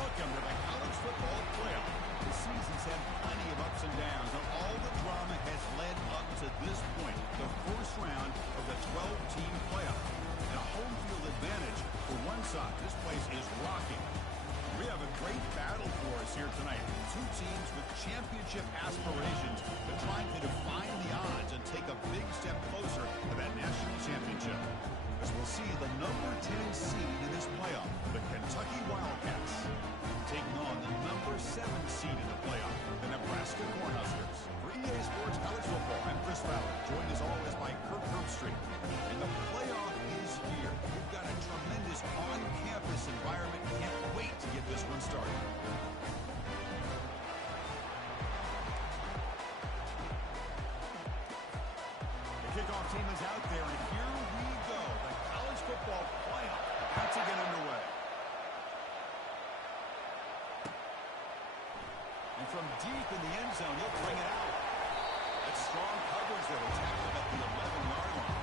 Welcome to the college football playoff. The season's had plenty of ups and downs, and all the drama has led up to this point, the first round of the 12-team playoff. And a home field advantage for one side. This place is rocking. We have a great battle for us here tonight. Two teams with championship aspirations that trying to define the odds and take a big step closer to that national championship. As we'll see the number 10 seed in this playoff, the Kentucky Wildcats, taking on the number 7 seed in the playoff, the Nebraska Cornhuskers. For EA Sports College Football, I'm Chris Fowler, joined as always by Kirk Herbstreit. And the playoff is here. We've got a tremendous on-campus environment. Can't wait to get this one started. The kickoff team is out there, and here we go. The college football playoff about to get underway. And from deep in the end zone, he'll bring it out. That's strong coverage there. We'll tackle him at the 11-yard line.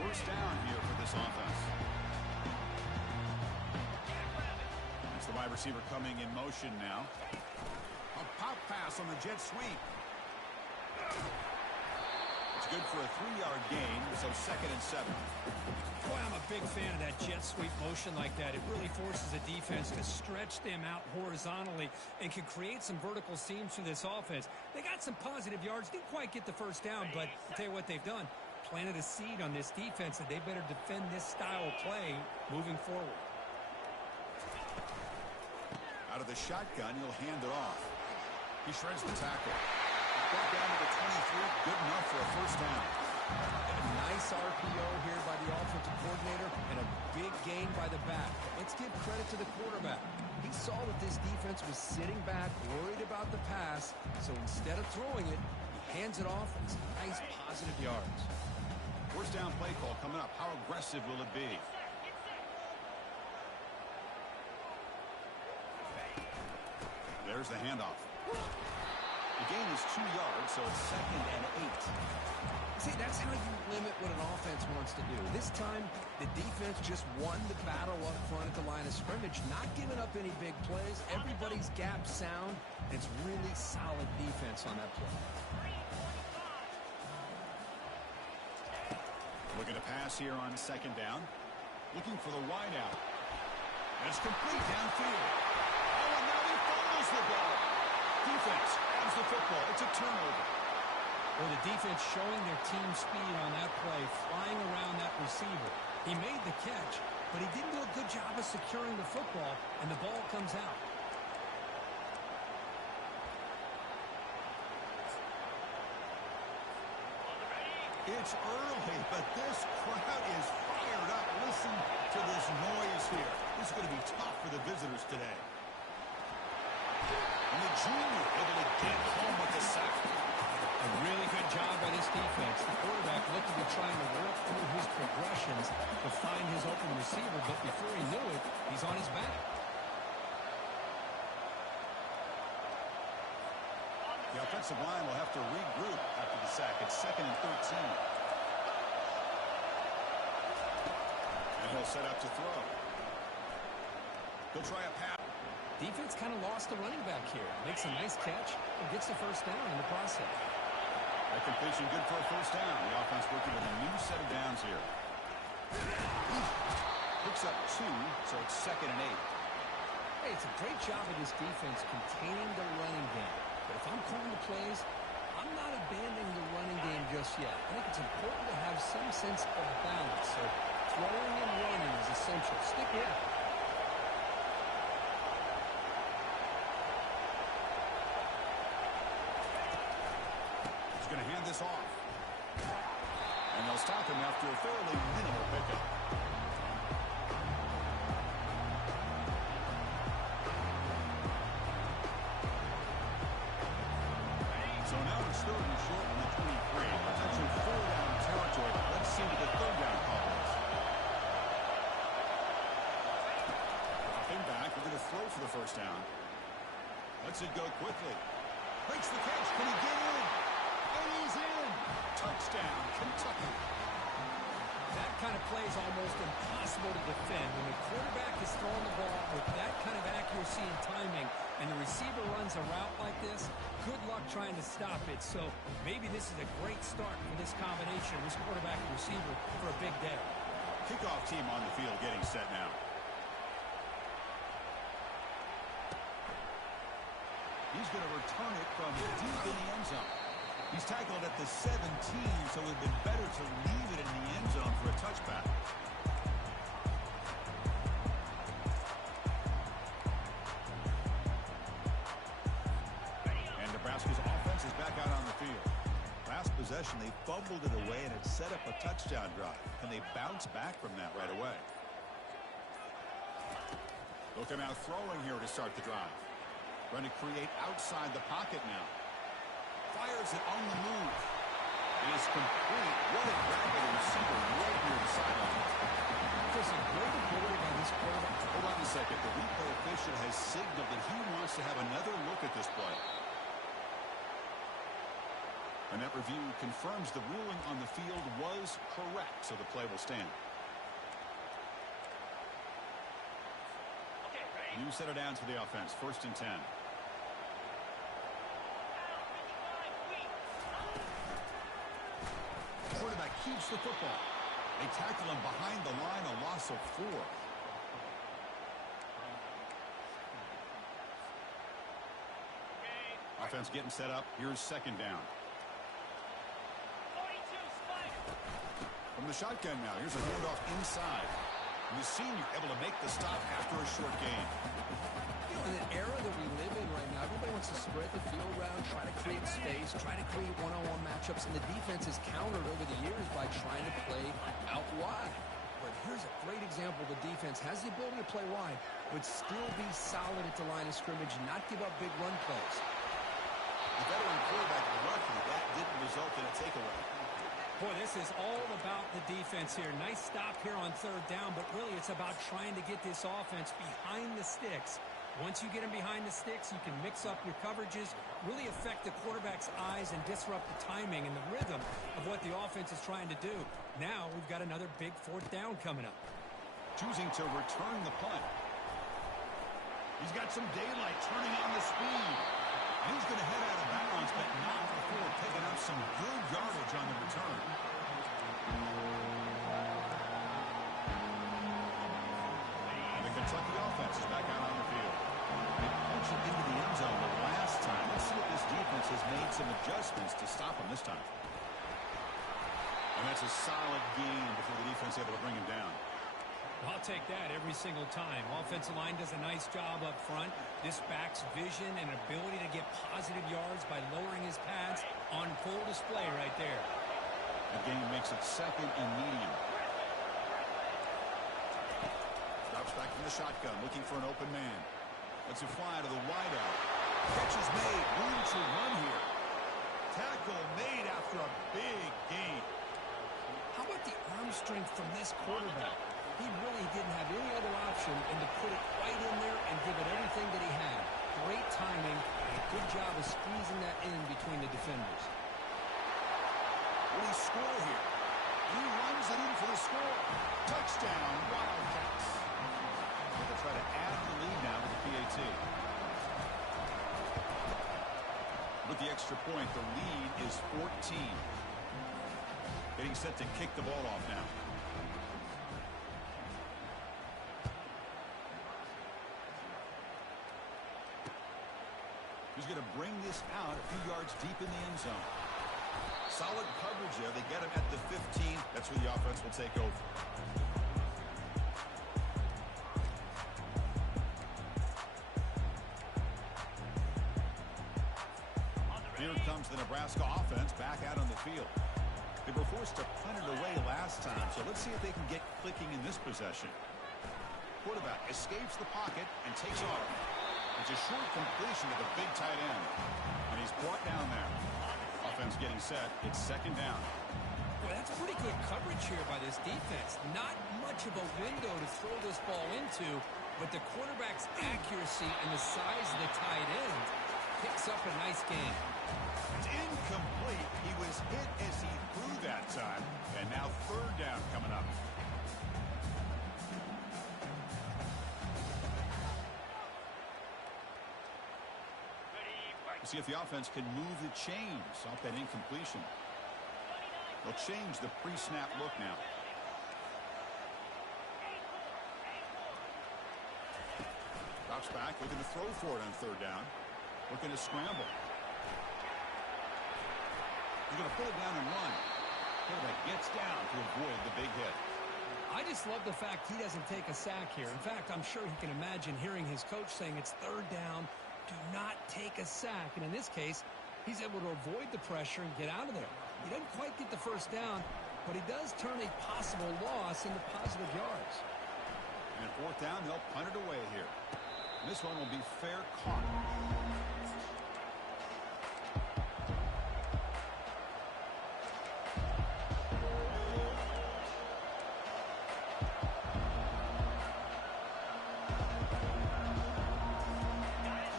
First down here for this offense. It's the wide receiver coming in motion now. A pop pass on the jet sweep. It's good for a 3-yard gain, so 2nd and 7. Boy, I'm a big fan of that jet sweep motion like that. It really forces the defense to stretch them out horizontally and can create some vertical seams for this offense. They got some positive yards, didn't quite get the first down, but I'll tell you what they've done. Planted a seed on this defense that they better defend this style of play moving forward. Out of the shotgun, he'll hand it off. He shreds the tackle. Brought down to the 23, good enough for a first down. A nice RPO here by the offensive coordinator and a big gain by the back. Let's give credit to the quarterback. He saw that this defense was sitting back, worried about the pass, so instead of throwing it, he hands it off and some nice positive yards. First down play call coming up. How aggressive will it be? There's the handoff. The gain is 2 yards, so it's 2nd and 8. See, that's how you limit what an offense wants to do. This time, the defense just won the battle up front at the line of scrimmage, not giving up any big plays. Everybody's gap sound, and it's really solid defense on that play. Looking to pass here on 2nd down. Looking for the wide out. And it's complete downfield. Oh, and now he fumbles the ball. Defense has the football. It's a turnover. Or the defense showing their team speed on that play, flying around that receiver. He made the catch, but he didn't do a good job of securing the football, and the ball comes out. It's early, but this crowd is fired up. Listen to this noise here. This is going to be tough for the visitors today. And the junior able to get home with the sack. A really good job by this defense. The quarterback looked to be trying to work through his progressions to find his open receiver, but before he knew it, he's on his back. The offensive line will have to regroup after the sack. It's 2nd and 13. And he'll set up to throw. He'll try a pass. Defense kind of lost the running back here. Makes a nice catch and gets the first down in the process. That completion good for a first down. The offense working with a new set of downs here. Picks up 2, so it's 2nd and 8. Hey, it's a great job of this defense containing the running game. But if I'm calling the plays, I'm not abandoning the running game just yet. I think it's important to have some sense of balance. So throwing and running is essential. Stick with it. He's going to hand this off. And they'll stop him after a fairly minimal pickup. So now it's 3rd and short on the 23. It's actually 4-down territory. Let's see what the 3rd down call is. Dropping back. We're going to throw for the first down. Lets it go quickly. Breaks the catch. Can he get in? And he's in. Touchdown, Kentucky. That kind of play is almost impossible to defend. When the quarterback is throwing the ball with that kind of accuracy and timing, and the receiver runs a route like this, good luck trying to stop it. So maybe this is a great start for this combination, this quarterback and receiver, for a big day. Kickoff team on the field getting set now. He's going to return it from deep in the end zone. He's tackled at the 17, so it would have been better to leave it in the end zone for a touchback. And Nebraska's offense is back out on the field. Last possession, they fumbled it away, and it set up a touchdown drive. Can they bounce back from that right away? Looking out throwing here to start the drive. Trying to create outside the pocket now. Fires it on the move. It is complete. What a grab by the receiver right near the sideline. Just a great ability by this quarterback. Hold on a second. The replay official has signaled that he wants to have another look at this play. And that review confirms the ruling on the field was correct, so the play will stand. You set it down to the offense. 1st and 10. Quarterback keeps the football. They tackle him behind the line, a loss of 4. Offense getting set up. Here's 2nd down. From the shotgun now. Here's a handoff inside. And the senior able to make the stop after a short gain. You know, in an era that we live in right now, everybody wants to spread the field around, try to create space, try to create one-on-one matchups, and the defense has countered over the years by trying to play out wide. But here's a great example. The defense has the ability to play wide, but still be solid at the line of scrimmage, not give up big run plays. The veteran quarterback lucky that didn't result in a takeaway. Boy, this is all about the defense here. Nice stop here on 3rd down, but really it's about trying to get this offense behind the sticks. Once you get them behind the sticks, you can mix up your coverages, really affect the quarterback's eyes and disrupt the timing and the rhythm of what the offense is trying to do. Now we've got another big 4th down coming up. Choosing to return the punt. He's got some daylight turning on the speed. He's going to head out of bounds, but not before picking up some good yardage on the return. And the Kentucky offense is back out on the field. They punched it into the end zone the last time. Let's see if this defense has made some adjustments to stop him this time. And that's a solid gain before the defense able to bring him down. I'll take that every single time. Offensive line does a nice job up front. This back's vision and ability to get positive yards by lowering his pads on full display right there. The game makes it 2nd and medium. Drops back from the shotgun, looking for an open man. Lets it fly to the wideout. Catch is made. Room to run here. Tackle made after a big gain. How about the arm strength from this quarterback? He really didn't have any other option than to put it right in there and give it everything that he had. Great timing and a good job of squeezing that in between the defenders. Will he score here? He runs it in for the score. Touchdown, Wildcats. They'll try to add the lead now with the PAT. With the extra point, the lead is 14. Getting set to kick the ball off now. He's going to bring this out a few yards deep in the end zone. Solid coverage there. They get him at the 15. That's where the offense will take over. Here comes the Nebraska offense back out on the field. They were forced to punt it away last time, so let's see if they can get clicking in this possession. Quarterback escapes the pocket and takes off. It's a short completion to the big tight end. And he's brought down there. Offense getting set. It's 2nd down. Well, that's pretty good coverage here by this defense. Not much of a window to throw this ball into, but the quarterback's accuracy and the size of the tight end picks up up a nice game. It's incomplete. He was hit as he threw that time. And now third down coming up. See if the offense can move the chains off that incompletion. They'll change the pre-snap look now. Drops back, looking to throw for it on third down. Looking to scramble. He's going to put it down and run. Quarterback gets down to avoid the big hit. I just love the fact he doesn't take a sack here. In fact, I'm sure he can imagine hearing his coach saying it's third down. Do not take a sack. And in this case, he's able to avoid the pressure and get out of there. He doesn't quite get the first down, but he does turn a possible loss into positive yards. And at fourth down, they'll punt it away here. This one will be fair caught.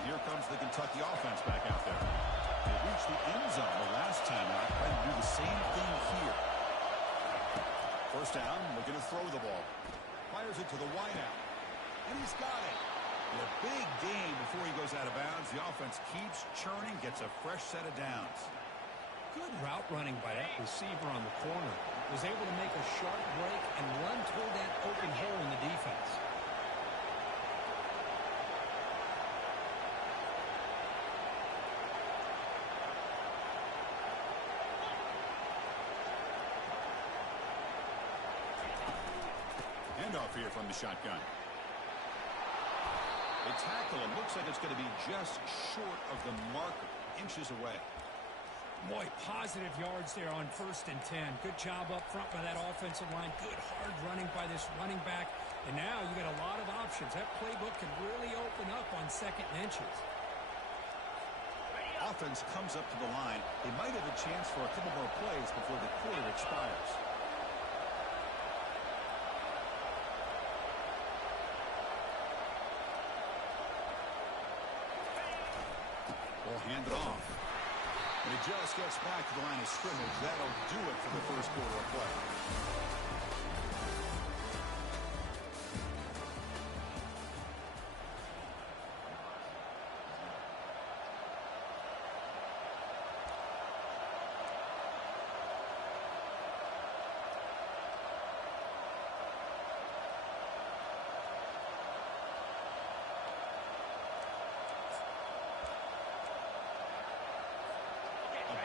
Here comes the Kentucky offense back out there. They reached the end zone the last time out. Trying to do the same thing here. First down, looking to throw the ball. Fires it to the wideout. And he's got it. In a big game before he goes out of bounds. The offense keeps churning, gets a fresh set of downs. Good route running by that receiver on the corner. Was able to make a sharp break and run toward that open hole in the defense. Handoff here from the shotgun. They tackle him. Looks like it's going to be just short of the marker. Inches away. Boy, positive yards there on 1st and 10. Good job up front by that offensive line. Good hard running by this running back. And now you got a lot of options. That playbook can really open up on 2nd and inches. Offense comes up to the line. They might have a chance for a couple more plays before the quarter expires. We'll hand it off. And he just gets back to the line of scrimmage. That'll do it for the first quarter of play.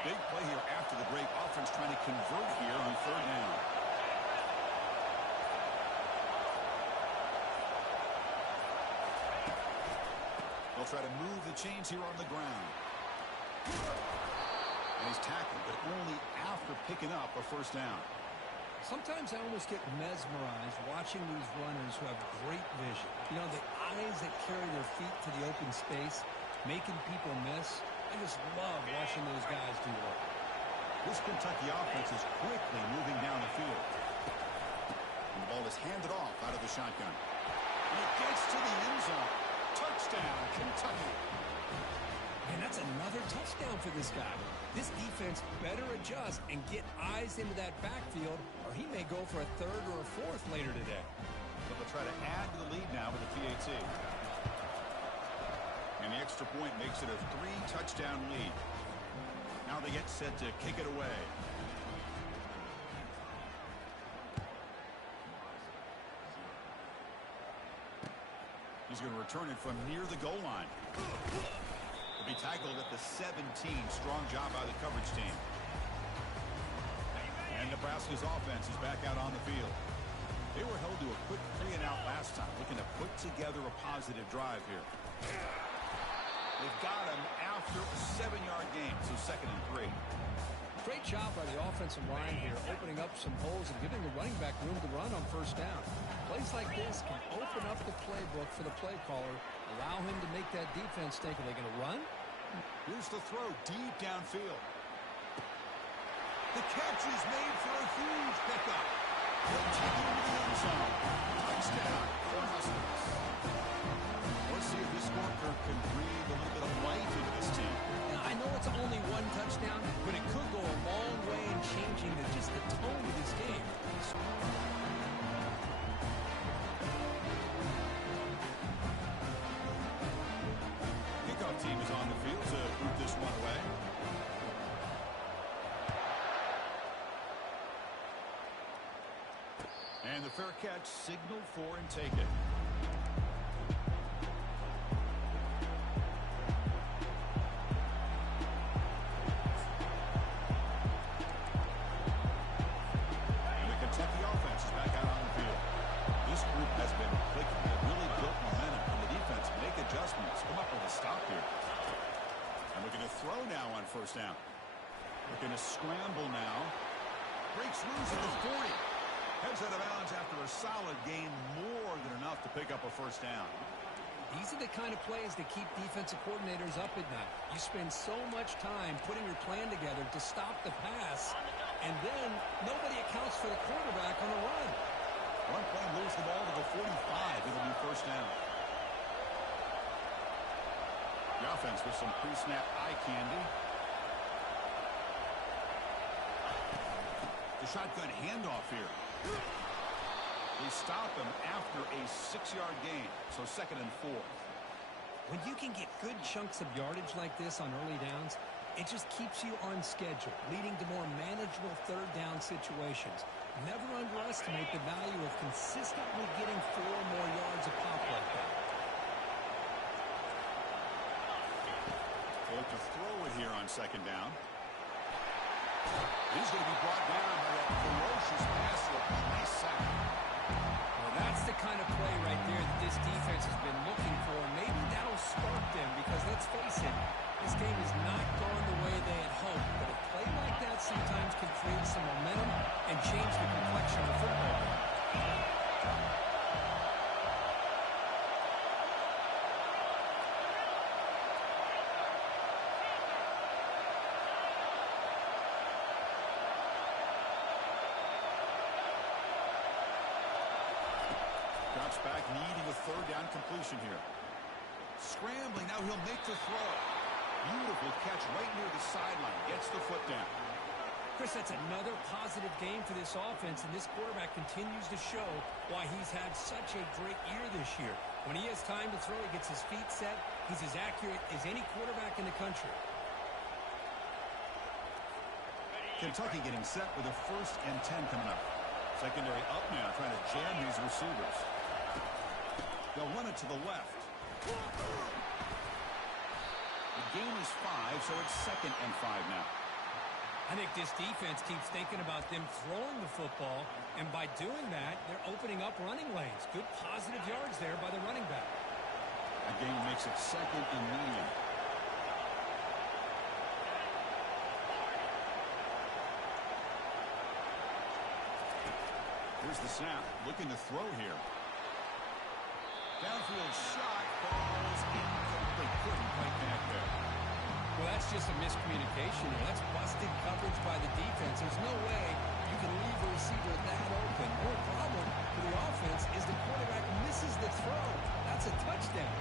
Big play here after the break. Offense trying to convert here on third down. They'll try to move the chains here on the ground. And he's tackled, but only after picking up a first down. Sometimes I almost get mesmerized watching these runners who have great vision. You know, the eyes that carry their feet to the open space, making people miss. I just love watching those guys do work. This Kentucky offense is quickly moving down the field. And the ball is handed off out of the shotgun. And it gets to the end zone. Touchdown, Kentucky. And that's another touchdown for this guy. This defense better adjust and get eyes into that backfield, or he may go for a third or a fourth later today. But they'll try to add to the lead now with the PAT. And the extra point makes it a 3-touchdown lead. Now they get set to kick it away. He's going to return it from near the goal line. He'll be tackled at the 17. Strong job by the coverage team. And Nebraska's offense is back out on the field. They were held to a quick 3-and-out last time, looking to put together a positive drive here. They've got him after a 7-yard gain, so 2nd and 3. Great job by the offensive line here, opening up some holes and giving the running back room to run on first down. Plays like this can open up the playbook for the play caller, allow him to make that defense think, are they going to run? Here's the throw deep downfield. The catch is made for a huge pickup. He'll take it into the end zone. Touchdown, Cornhuskers. Let's see if this scorecard can breathe a little bit of life into this team. Yeah, And the fair catch signaled for and taken. And the Kentucky offense is back out on the field. This group has been clicking. They've really built momentum. And the defense make adjustments. Come up with a stop here. And looking to throw now on first down. Looking to scramble now. Breaks loose at the 40. Heads out of bounds after a solid gain, more than enough to pick up a first down. These are the kind of plays that keep defensive coordinators up at night. You spend so much time putting your plan together to stop the pass, and then nobody accounts for the quarterback on a run. One play moves the ball to the 45. It'll be first down. The offense with some pre-snap eye candy. The shotgun handoff here. They stop him after a 6-yard gain, so 2nd and 4. When you can get good chunks of yardage like this on early downs, it just keeps you on schedule, leading to more manageable third down situations. Never underestimate the value of consistently getting 4 more yards a pop like that. They look to throw it here on 2nd down. He's going to be brought down by that ferocious passer. Nice sack. Well, that's the kind of play right there that this defense has been looking for. Maybe that'll spark them because, let's face it, this game has not gone the way they had hoped. But a play like that sometimes can create some momentum and change the complexion of football. Drops back, needing a 3rd down completion here. Scrambling, now he'll make the throw. Beautiful catch right near the sideline. Gets the foot down. Chris, that's another positive game for this offense, and this quarterback continues to show why he's had such a great year this year. When he has time to throw, he gets his feet set. He's as accurate as any quarterback in the country. Kentucky getting set with a 1st and 10 coming up. Secondary up now, trying to jam these receivers. They'll run it to the left. The gain is 5, so it's 2nd and 5 now. I think this defense keeps thinking about them throwing the football, and by doing that, they're opening up running lanes. Good positive yards there by the running back. A gain makes it 2nd and medium. Here's the snap, looking to throw here. Downfield shot, falls incomplete. Couldn't quite connect there. Well, that's just a miscommunication here. That's busted coverage by the defense. There's no way you can leave a receiver that open. More problem for the offense is the quarterback misses the throw. That's a touchdown.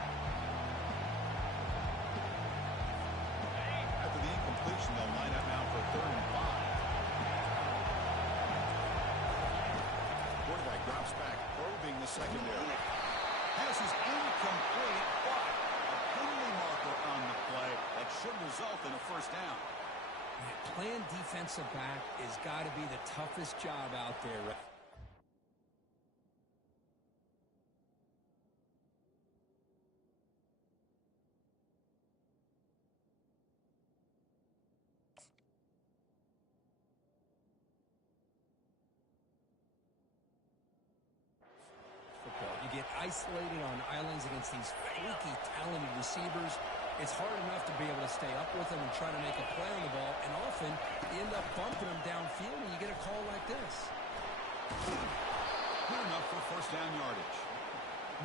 After the incompletion, they'll line up now for 3rd and 5. Quarterback drops back, probing the secondary. Pass is incomplete, but a penalty marker on the play that should result in a 1st down. Man, playing defensive back has got to be the toughest job out there. You get isolated on islands against these freaky, talented receivers. It's hard enough to be able to stay up with them and try to make a play on the ball, and often you end up bumping them downfield and you get a call like this. Good enough for 1st down yardage.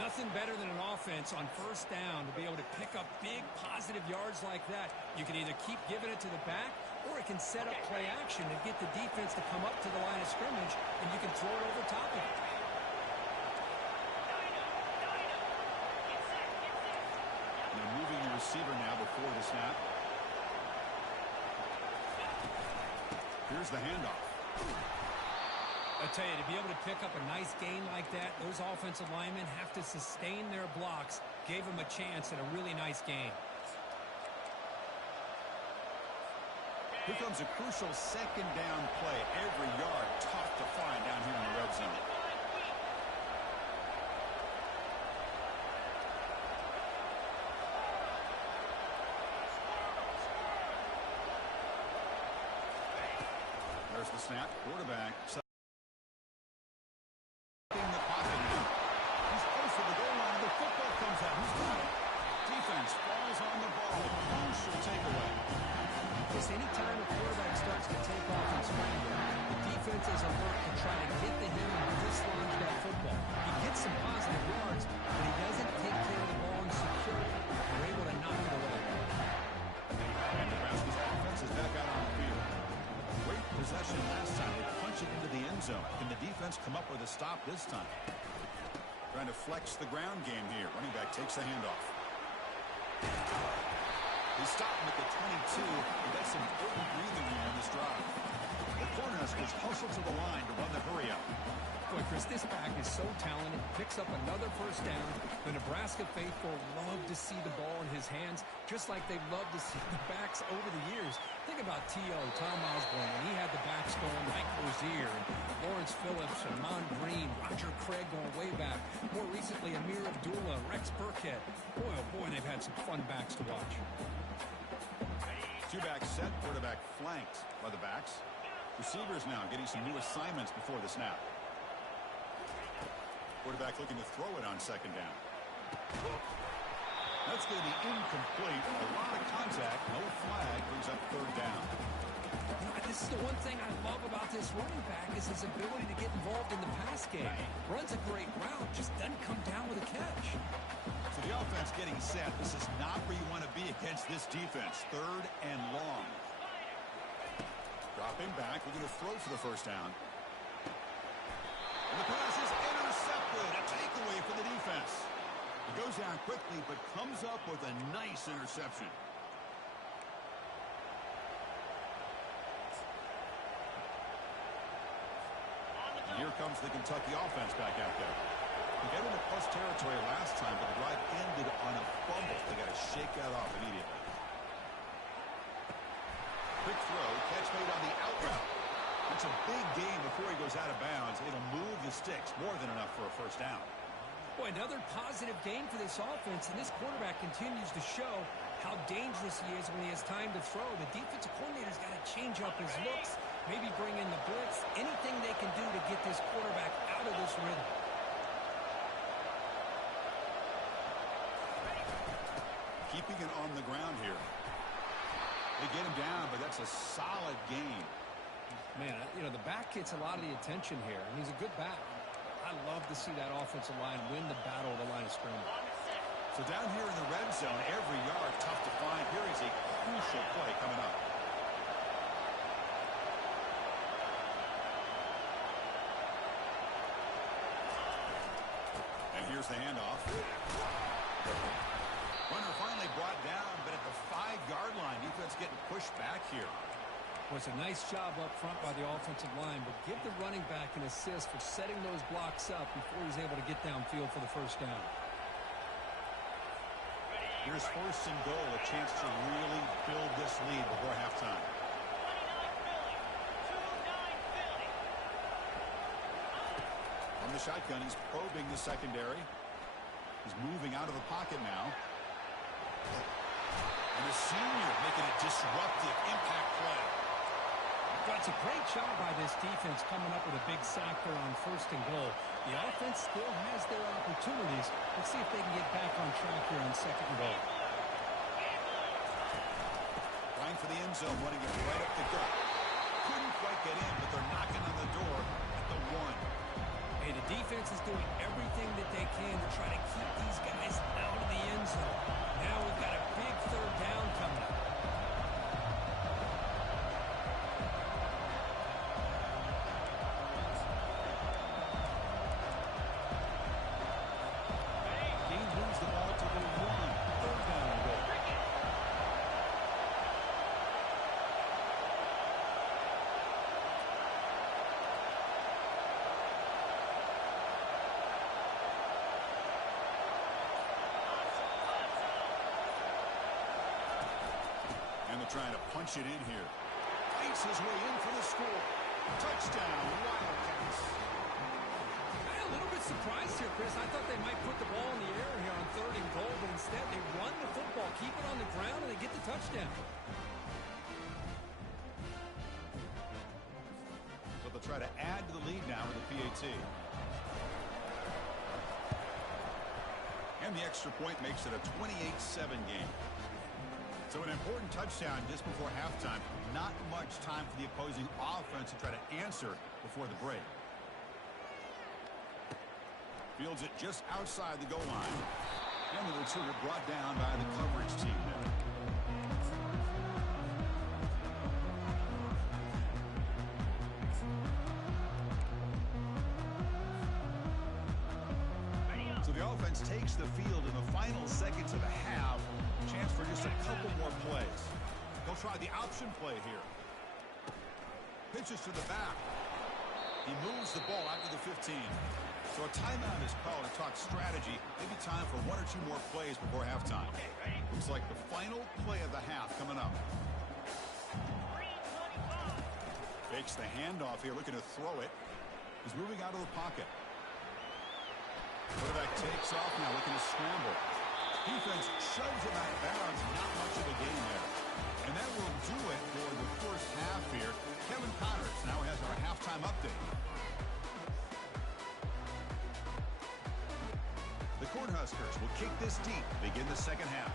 Nothing better than an offense on 1st down to be able to pick up big positive yards like that. You can either keep giving it to the back, or it can set up play action and get the defense to come up to the line of scrimmage, and you can throw it over top of it. They're moving the receiver now before the snap. Here's the handoff. I tell you, to be able to pick up a nice gain like that, those offensive linemen have to sustain their blocks. Gave them a chance at a really nice game. Here comes a crucial 2nd down play. Every yard tough to find down here in the red zone. There's the snap. Quarterback in the pocket now. He's close to the goal line. The football comes out. Who's got it? Defense falls on the ball. Crucial takeaway. Just anytime a quarterback starts to take off and scramble, the defense is alert to try to get to him and dislodge that football. He gets some positive yards, but he doesn't take care of the ball and secure it. They're able to knock it away. And Nebraska's offense is back out on the field. Great possession last time. They punch it into the end zone. Can the defense come up with a stop this time? Trying to flex the ground game here. Running back takes the handoff. They stop him at the 22. He got some important breathing room on this drive. The Cornhuskers hustle to the line to run the hurry up. Boy, Chris, this back is so talented. Picks up another first down. The Nebraska faithful love to see the ball in his hands, just like they love to see the backs over the years. Think about T.O., Tom Osborne, when he had the backs going, Mike Rozier, and Lawrence Phillips, Amon Green, Roger Craig going way back. More recently, Amir Abdullah, Rex Burkhead. Boy, oh boy, they've had some fun backs to watch. Two-back set, quarterback flanked by the backs. Receivers now getting some new assignments before the snap. Quarterback looking to throw it on second down. That's going to be incomplete. A lot of contact. No flag. Brings up third down. You know, this is the one thing I love about this running back is his ability to get involved in the pass game. Runs a great route, just doesn't come down with a catch. So the offense getting set. This is not where you want to be against this defense. Third and long. Drop him back. We're going to throw for the first down. And the pass is intercepted. A takeaway for the defense. It goes down quickly, but comes up with a nice interception. And here comes the Kentucky offense back out there. They got into plus territory last time, but the drive ended on a fumble. They got to shake that off immediately. Quick throw, catch made on the out route. It's a big gain before he goes out of bounds. It'll move the sticks, more than enough for a first down. Boy, another positive gain for this offense, and this quarterback continues to show how dangerous he is when he has time to throw. The defensive coordinator's got to change up his looks, maybe bring in the blitz, anything they can do to get this quarterback out of this rhythm. Keeping it on the ground here. They get him down, but that's a solid gain. Man, you know, the back gets a lot of the attention here, and he's a good back. I love to see that offensive line win the battle of the line of scrimmage. So down here in the red zone, every yard tough to find. Here is a crucial play coming up. And here's the handoff. Runner finally brought down, but at the 5-yard line, defense getting pushed back here. Was a nice job up front by the offensive line, but give the running back an assist for setting those blocks up before he's able to get downfield for the first down. Here's first and goal, a chance to really build this lead before halftime. From the shotgun, he's probing the secondary. He's moving out of the pocket now. And a senior making a disruptive impact play. That's a great job by this defense coming up with a big sack there on first and goal. The offense still has their opportunities. Let's see if they can get back on track here on second and goal. Trying for the end zone, running it right up the gut. Couldn't quite get in, but they're knocking on the door at the 1. Hey, the defense is doing everything that they can to try to keep these guys out of the end zone. Now we've got a big third down coming up. Trying to punch it in here. Fights his way in for the score. Touchdown, Wildcats. I'm a little bit surprised here, Chris. I thought they might put the ball in the air here on third and goal, but instead they run the football, keep it on the ground, and they get the touchdown. try to add to the lead now with a PAT. And the extra point makes it a 28-7 game. So an important touchdown just before halftime. Not much time for the opposing offense to try to answer before the break. Fields it just outside the goal line. And the returner brought down by the coverage team there. So the offense takes the field in the final seconds of the half. Chance for just a couple more plays. He'll try the option play here. Pitches to the back. He moves the ball out to the 15. So a timeout is called to talk strategy. Maybe time for one or two more plays before halftime. Looks like the final play of the half coming up. Fakes the handoff here, looking to throw it. He's moving out of the pocket. Quarterback takes off now, looking to scramble. Defense shoves him out of bounds. Not much of a gain there. And that will do it for the first half here. Kevin Connors now has our halftime update. The Cornhuskers will kick this deep, begin the second half.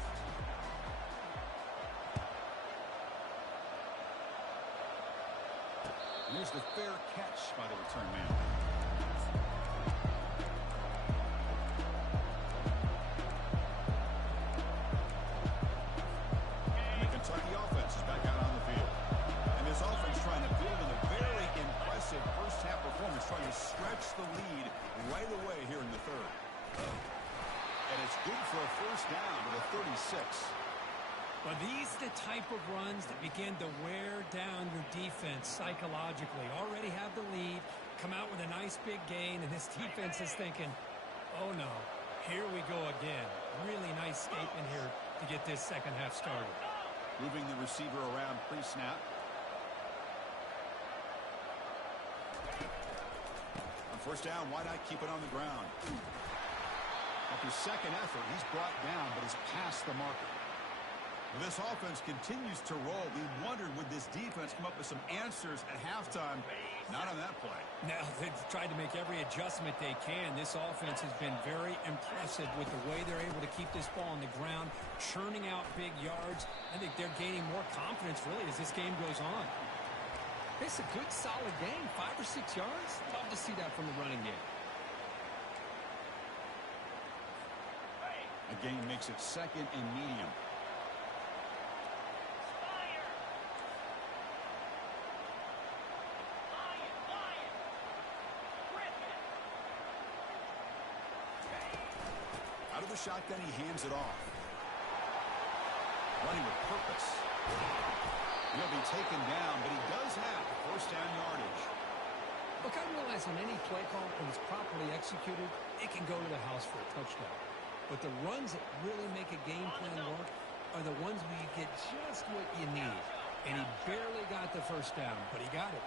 Here's the fair catch by the return man. And the Kentucky offense is back out on the field. And this offense trying to build on a very impressive first half performance, trying to stretch the lead right away here in the third. And it's good for a first down with a 36. Well, these are the type of runs that begin to wear down your defense psychologically. Already have the lead, come out with a nice big gain, and this defense is thinking, oh no, here we go again. Really nice statement here to get this second half started. Moving the receiver around pre-snap. On first down, why not keep it on the ground? After second effort, he's brought down, but is past the marker. Well, this offense continues to roll. We wondered, would this defense come up with some answers at halftime? Not on that play. Now, they've tried to make every adjustment they can. This offense has been very impressive with the way they're able to keep this ball on the ground, churning out big yards. I think they're gaining more confidence, really, as this game goes on. It's a good, solid game. 5 or 6 yards. Love to see that from the running game. A gain makes it second and medium. Out of the shotgun, he hands it off. Running with purpose. He'll be taken down, but he does have first down yardage. Look, I realize on any play call, when it's properly executed, it can go to the house for a touchdown. But the runs that really make a game plan work are the ones where you get just what you need. And he barely got the first down, but he got it.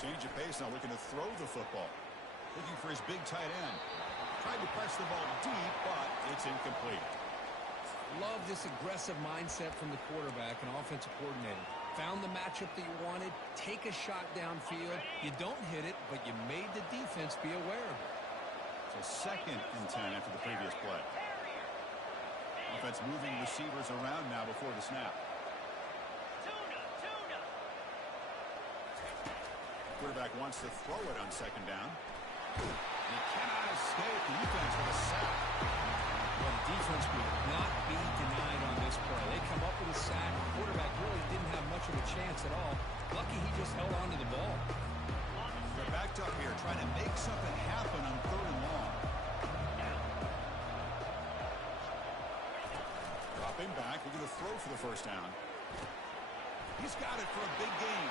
Change of pace now, looking to throw the football. Looking for his big tight end. Tried to press the ball deep, but it's incomplete. Love this aggressive mindset from the quarterback and offensive coordinator. Found the matchup that you wanted, take a shot downfield. You don't hit it, but you made the defense be aware of it. So second and 10 after the previous play. Offense moving receivers around now before the snap. Quarterback wants to throw it on second down. He cannot escape. The defense with a sack. Well, the defense would not be denied on this play. They come up with a sack. The quarterback really didn't have much of a chance at all. Lucky he just held on to the ball. They're backed up here trying to make something happen on third and long. Dropping back. We're going to throw for the first down. He's got it for a big gain.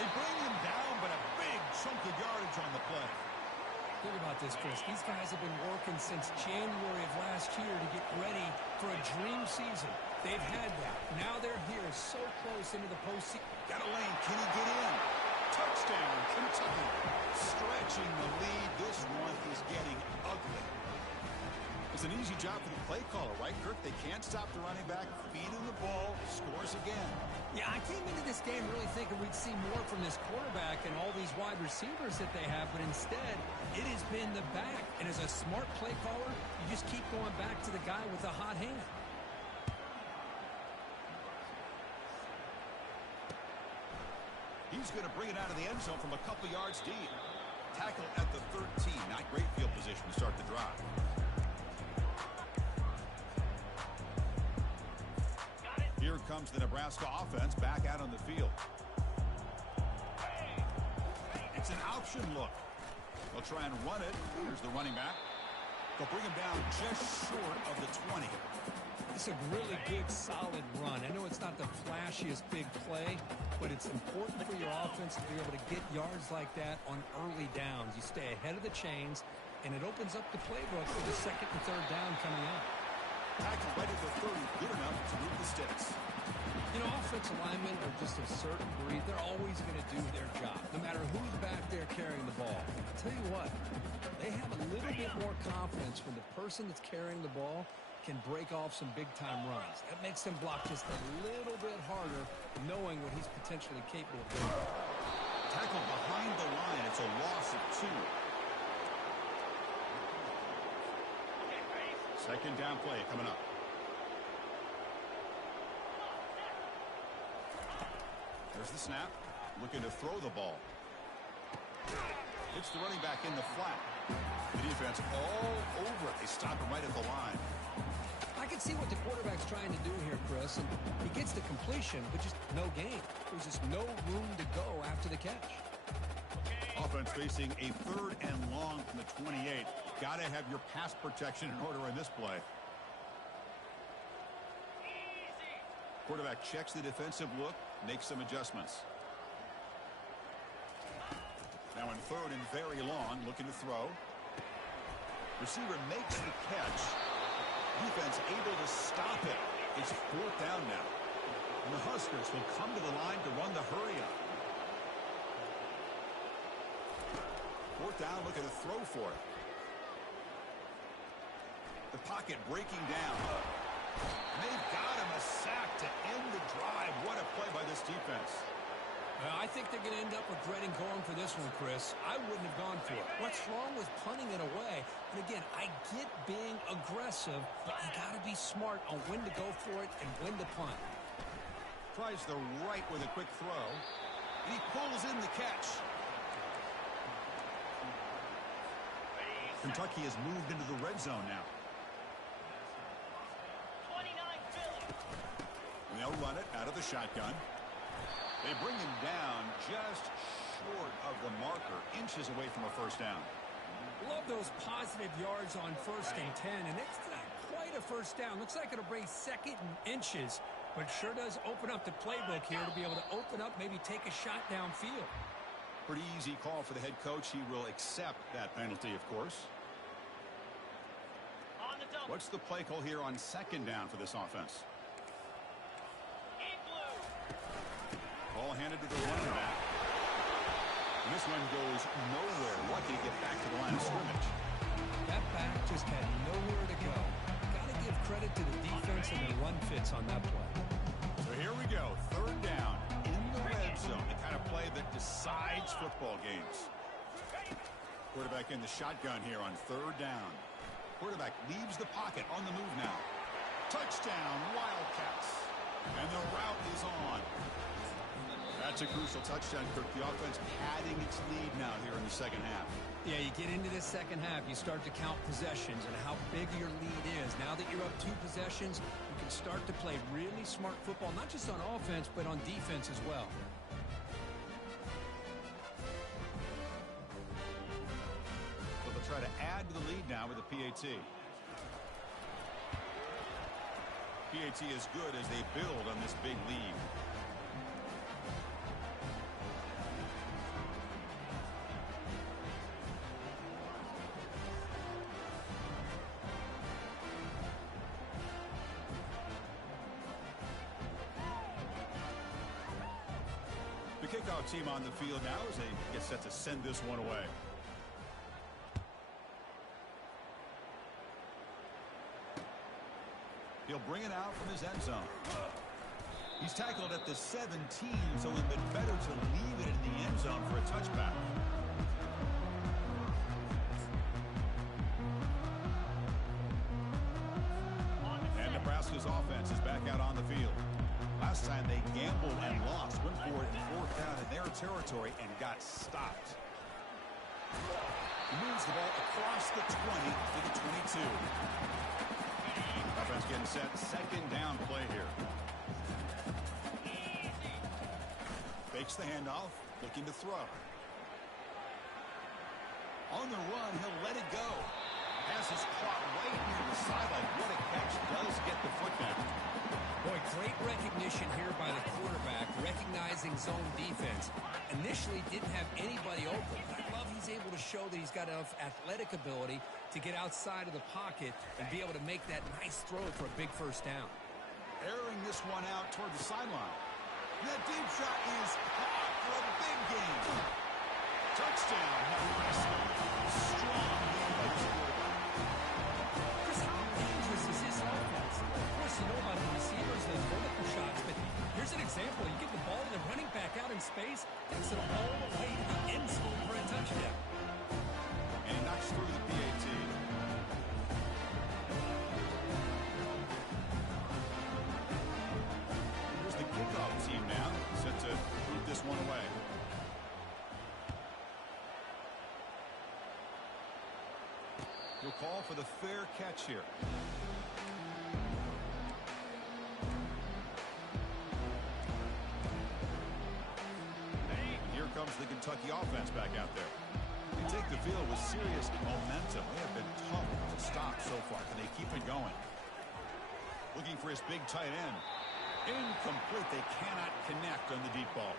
They bring him down, but a big chunk of yardage on the play. Think about this, Chris. These guys have been working since January of last year to get ready for a dream season. They've had that. Now they're here so close into the postseason. Got a lane. Can he get in? Touchdown, Kentucky. Stretching the lead. This one is getting ugly. It's an easy job for the play caller, right, Kirk? They can't stop the running back, feed him the ball, scores again. Yeah, I came into this game really thinking we'd see more from this quarterback and all these wide receivers that they have, but instead, it has been the back. And as a smart play caller, you just keep going back to the guy with the hot hand. He's going to bring it out of the end zone from a couple yards deep. Tackle at the 13. Not great field position to start the drive. Here comes the Nebraska offense back out on the field. It's an option look. They'll try and run it. Here's the running back. They'll bring him down just short of the 20. It's a really good, solid run. I know it's not the flashiest big play, but it's important for your offense to be able to get yards like that on early downs. You stay ahead of the chains, and it opens up the playbook for the second and third down coming up. Tackle right at the 30, good enough to move the sticks. You know, offensive linemen are just a certain breed. They're always going to do their job, no matter who's back there carrying the ball. I'll tell you what, they have a little bit more confidence when the person that's carrying the ball can break off some big-time runs. That makes them block just a little bit harder, knowing what he's potentially capable of doing. Tackle behind the line. It's a loss of 2. Second down play coming up. There's the snap. Looking to throw the ball. It's the running back in the flat. The defense all over it. They stop him right at the line. I can see what the quarterback's trying to do here, Chris, and he gets the completion, but just no gain. There's just no room to go after the catch. Offense facing a 3rd and long from the 28. Got to have your pass protection in order in this play. Quarterback checks the defensive look, makes some adjustments. Now in 3rd and very long, looking to throw. Receiver makes the catch. Defense able to stop it. It's 4th down now. And the Huskers will come to the line to run the hurry up. 4th down, looking to throw for it. The pocket breaking down. And they've got him a sack to end the drive. What a play by this defense. I think they're going to end up regretting going for this one, Chris. I wouldn't have gone for it. What's wrong with punting it away? And again, I get being aggressive, but you got to be smart on when to go for it and when to punt. Tries the right with a quick throw. And he pulls in the catch. Kentucky has moved into the red zone now. And they'll run it out of the shotgun. They bring him down just short of the marker, inches away from a 1st down. Love those positive yards on 1st and 10, and it's not quite a 1st down. Looks like it'll bring 2nd and inches, but sure does open up the playbook here to be able to open up, maybe take a shot downfield. Pretty easy call for the head coach. He will accept that penalty, of course. What's the play call here on 2nd down for this offense? Ball handed to the running back. And this one goes nowhere. Lucky to get back to the line of scrimmage. That back just had nowhere to go. Got to give credit to the defense and their run fits on that play. So here we go. 3rd down in the red zone. The kind of play that decides football games. Quarterback in the shotgun here on 3rd down. Quarterback leaves the pocket on the move now. Touchdown, Wildcats. And the route is on. That's a crucial touchdown, Kirk. The offense padding its lead now here in the 2nd half. Yeah, you get into this 2nd half, you start to count possessions and how big your lead is. Now that you're up 2 possessions, you can start to play really smart football, not just on offense, but on defense as well. So they'll try to add to the lead now with a PAT. PAT is good as they build on this big lead. Kickoff team on the field now as they get set to send this one away. bring it out from his end zone. He's tackled at the 17, so it would have been better to leave it in the end zone for a touchback. And Nebraska's offense is back out on the field. Last time they gambled and lost, went for it in fourth down in their territory and got stopped. He moves the ball across the 20 to the 22. Offense getting set, second down play here. Fakes the handoff, looking to throw. On the run, he'll let it go. Pass is caught right near the sideline. What a catch, does get the foot down. Boy, great recognition here by the quarterback, recognizing zone defense. Initially didn't have anybody open. I love he's able to show that he's got enough athletic ability to get outside of the pocket and be able to make that nice throw for a big first down. Airing this one out toward the sideline. That deep shot is caught for a big gain. Touchdown, Nebraska. Strong game by this quarterback. Chris, how dangerous is his offense? Of course, you know about the receivers, those vertical shots, but here's an example. You get the ball to the running back out in space, takes it all the way to the end zone for a touchdown. And he knocks through the PAT. Here's the kickoff team now, set to move this one away. He'll call for the fair catch here. And here comes the Kentucky offense back out there. They take the field with serious momentum. They have been tough to stop so far. Can they keep it going? Looking for his big tight end. Incomplete. They cannot connect on the deep ball.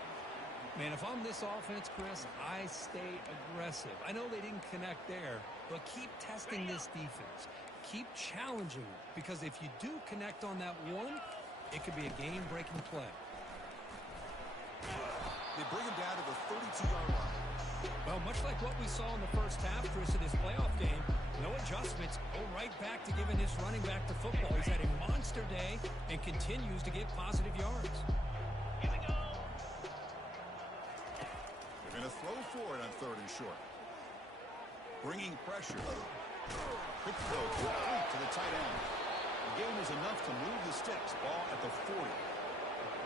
Man, if I'm this offense, Chris, I stay aggressive. I know they didn't connect there, but keep testing this defense. Keep challenging them, because if you do connect on that one, it could be a game-breaking play. They bring him down to the 32-yard line. Well, much like what we saw in the first half, Chris, of this playoff game, no adjustments. Go right back to giving this running back the football. He's had a monster day and continues to get positive yards. Going to throw for it on third and short. Bringing pressure. Quick throw to the tight end. The game was enough to move the sticks. Ball at the 40.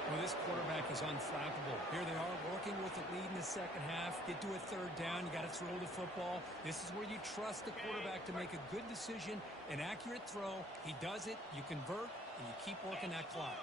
Well, this quarterback is unflappable. Here they are working with the lead in the second half. Get to a third down. You got to throw the football. This is where you trust the quarterback to make a good decision, an accurate throw. He does it. You convert, and you keep working that clock.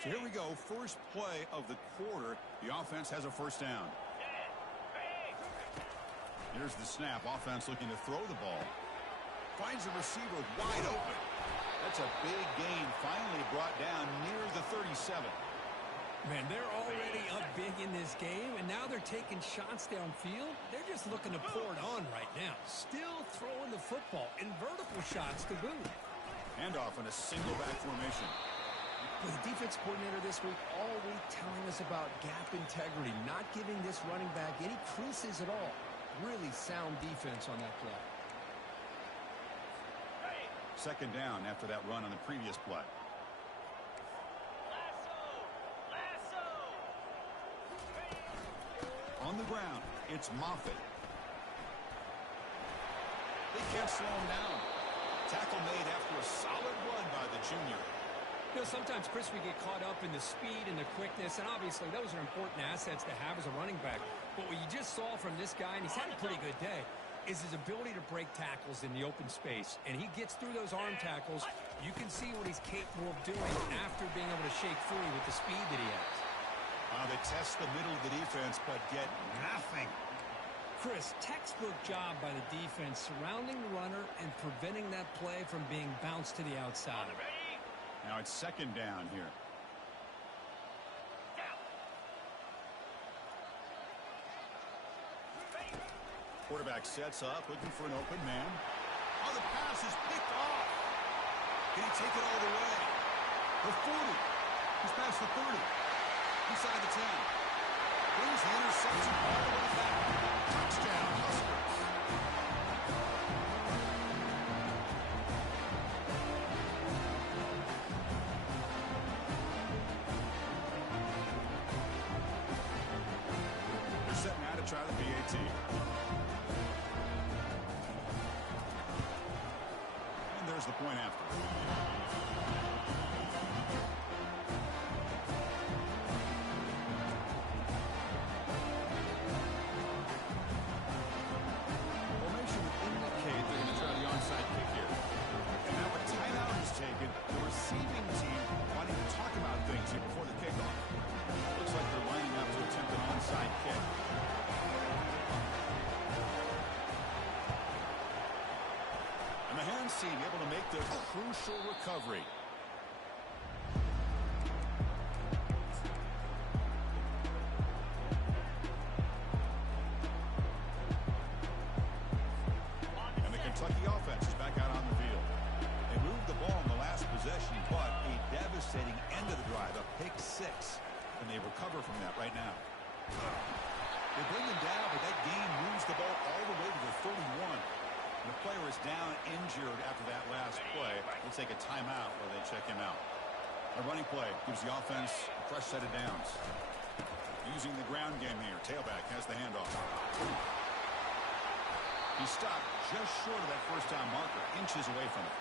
So here we go, first play of the quarter. The offense has a first down. Here's the snap. Offense looking to throw the ball. Finds the receiver wide open. That's a big gain, finally brought down near the 37. Man, they're already up big in this game, and now they're taking shots downfield. They're just looking to pour it on right now. Still throwing the football in vertical shots to boot. Handoff in a single back formation. The defense coordinator this week all week telling us about gap integrity, not giving this running back any creases at all. Really sound defense on that play. Second down after that run on the previous play. On the ground, it's Moffitt. They can't slow him down. Tackle made after a solid run by the junior. You know, sometimes, Chris, we get caught up in the speed and the quickness, and obviously those are important assets to have as a running back. But what you just saw from this guy, and he's had a pretty good day, is his ability to break tackles in the open space. And he gets through those arm tackles. You can see what he's capable of doing after being able to shake free with the speed that he has. They test the middle of the defense, but get nothing. Chris, textbook job by the defense surrounding the runner and preventing that play from being bounced to the outside. Now it's second down here. Quarterback sets up, looking for an open man. Oh, the pass is picked off. Can he take it all the way? The 40. He's past the 30. Inside the 10. Brings the interception all the way back. Touchdown, Huskers. They're setting out to try the PAT. There's the point after. Formation would indicate they're going to try the onside kick here. And now a timeout is taken. The receiving team wanting to talk about things here before the kickoff. Looks like they're lining up to attempt an onside kick. The hands team able to make the crucial recovery. And the Kentucky offense is back out on the field. They moved the ball in the last possession, but a devastating end of the drive, a pick six. And they recover from that right now. They bring them down, but that gain moves the ball all the way to the 31. The player is down injured after that last play. They'll take a timeout where they check him out. A running play gives the offense a fresh set of downs. Using the ground game here. Tailback has the handoff. He stopped just short of that first down marker, inches away from it.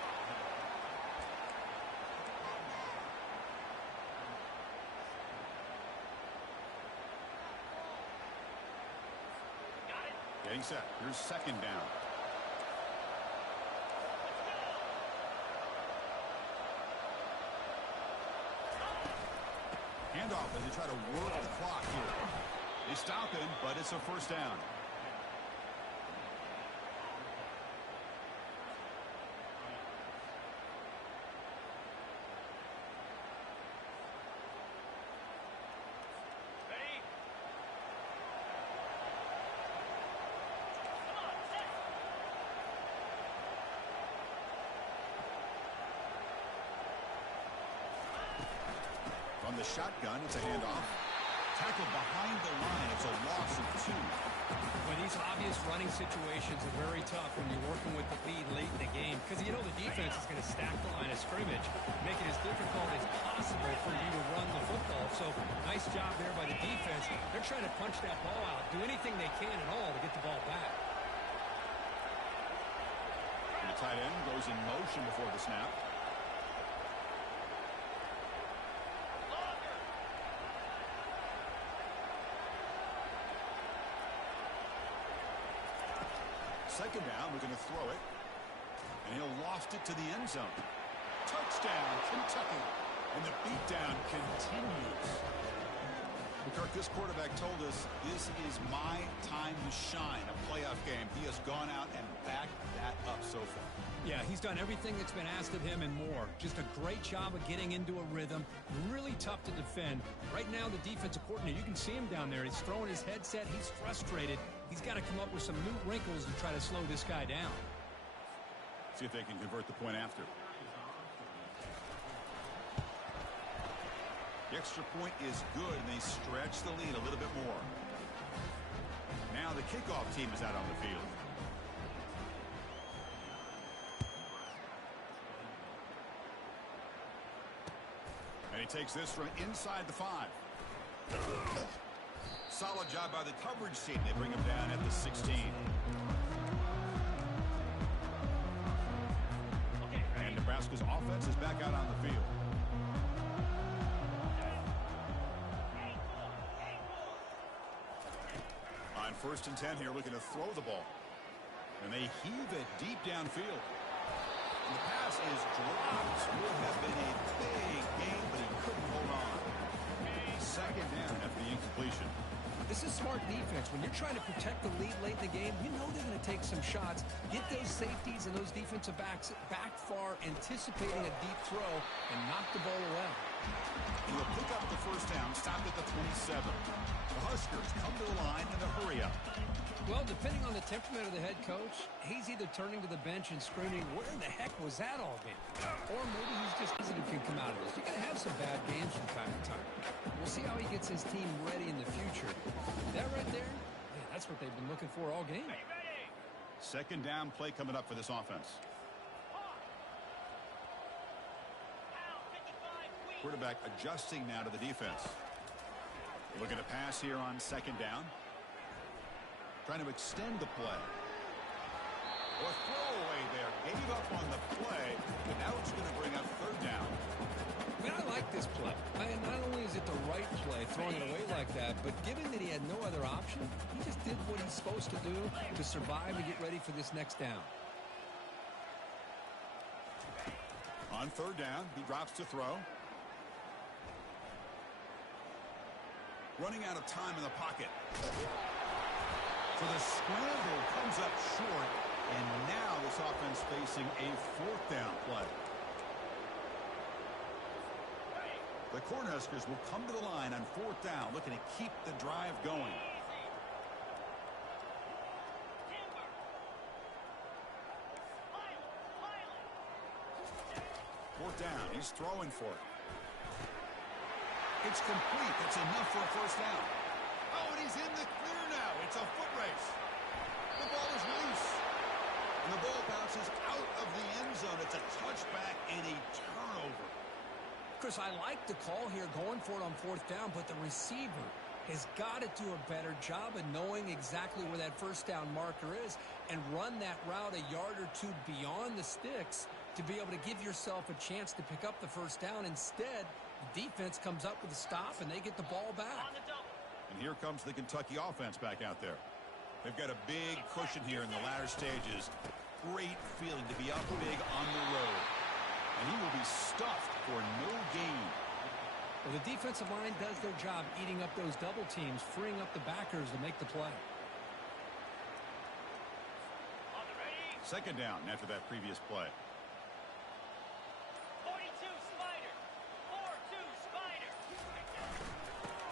Getting set. Here's second down. Handoff as they try to work the clock here. They stop him, but it's a first down. On the shotgun, it's a handoff. Tackled behind the line. It's a loss of 2. Well, these obvious running situations are very tough when you're working with the lead late in the game because you know the defense is going to stack the line of scrimmage, make it as difficult as possible for you to run the football. So, nice job there by the defense. They're trying to punch that ball out, do anything they can at all to get the ball back. And the tight end goes in motion before the snap. Second down, we're going to throw it. And he'll loft it to the end zone. Touchdown, Kentucky. And the beatdown continues. Kirk, this quarterback told us this is my time to shine, a playoff game. He has gone out and backed that up so far. Yeah, he's done everything that's been asked of him and more. Just a great job of getting into a rhythm. Really tough to defend. Right now, the defensive coordinator, you can see him down there. He's throwing his headset. He's frustrated. He's got to come up with some new wrinkles to try to slow this guy down. See if they can convert the point after. The extra point is good, and they stretch the lead a little bit more. Now the kickoff team is out on the field. And he takes this from inside the 5. Solid job by the coverage team. They bring him down at the 16. And Nebraska's offense is back out on the field. On 1st and 10 here, looking to throw the ball. And they heave it deep downfield. And the pass is dropped. Would have been a big game, but he couldn't hold on. Second down after the incompletion. This is smart defense. When you're trying to protect the lead late in the game, you know they're going to take some shots, get those safeties and those defensive backs back far, anticipating a deep throw, and knock the ball away. And he'll pick up the first down, stopped at the 27. The Huskers come to the line in a hurry up. Well, depending on the temperament of the head coach, he's either turning to the bench and screaming, where the heck was that all game? Or maybe he's just positive can come out of this. You're going to have some bad games from time to time. We'll see how he gets his team ready in the future. That right there, man, that's what they've been looking for all game. Second down play coming up for this offense. Quarterback adjusting now to the defense. Looking to pass here on second down. Trying to extend the play. Well, throwaway there. Gave up on the play, but now it's going to bring up third down. I mean, I like this play. Not only is it the right play, throwing it away like that, but given that he had no other option, he just did what he's supposed to do to survive and get ready for this next down. On third down, he drops to throw. Running out of time in the pocket. So the scramble comes up short, and now this offense facing a fourth down play. The Cornhuskers will come to the line on fourth down, looking to keep the drive going. Fourth down, he's throwing for it. It's complete. That's enough for a first down. Oh, and he's in the clear now. It's a foot race. The ball is loose. And the ball bounces out of the end zone. It's a touchback and a turnover. Chris, I like the call here, going for it on fourth down, but the receiver has got to do a better job of knowing exactly where that first down marker is and run that route a yard or two beyond the sticks to be able to give yourself a chance to pick up the first down. Instead, the defense comes up with a stop, and they get the ball back. And here comes the Kentucky offense back out there. They've got a big cushion here in the latter stages. Great feeling to be up big on the road. And he will be stuffed for no gain. Well, the defensive line does their job eating up those double teams, freeing up the backers to make the play. Second down after that previous play. 42 Spider. 4-2 Spider.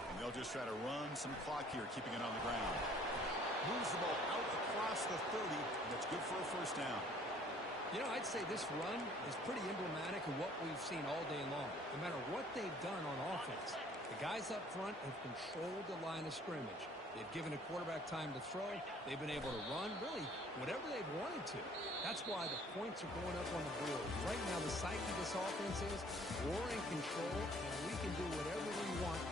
And they'll just try to run some clock here, keeping it on the ground. Moves the ball out across the 30. And it's good for a first down. You know, I'd say this run is pretty emblematic of what we've seen all day long. No matter what they've done on offense, the guys up front have controlled the line of scrimmage. They've given a quarterback time to throw. They've been able to run, really, whatever they've wanted to. That's why the points are going up on the board. Right now, the psyche of this offense is we're in control, and we can do whatever we want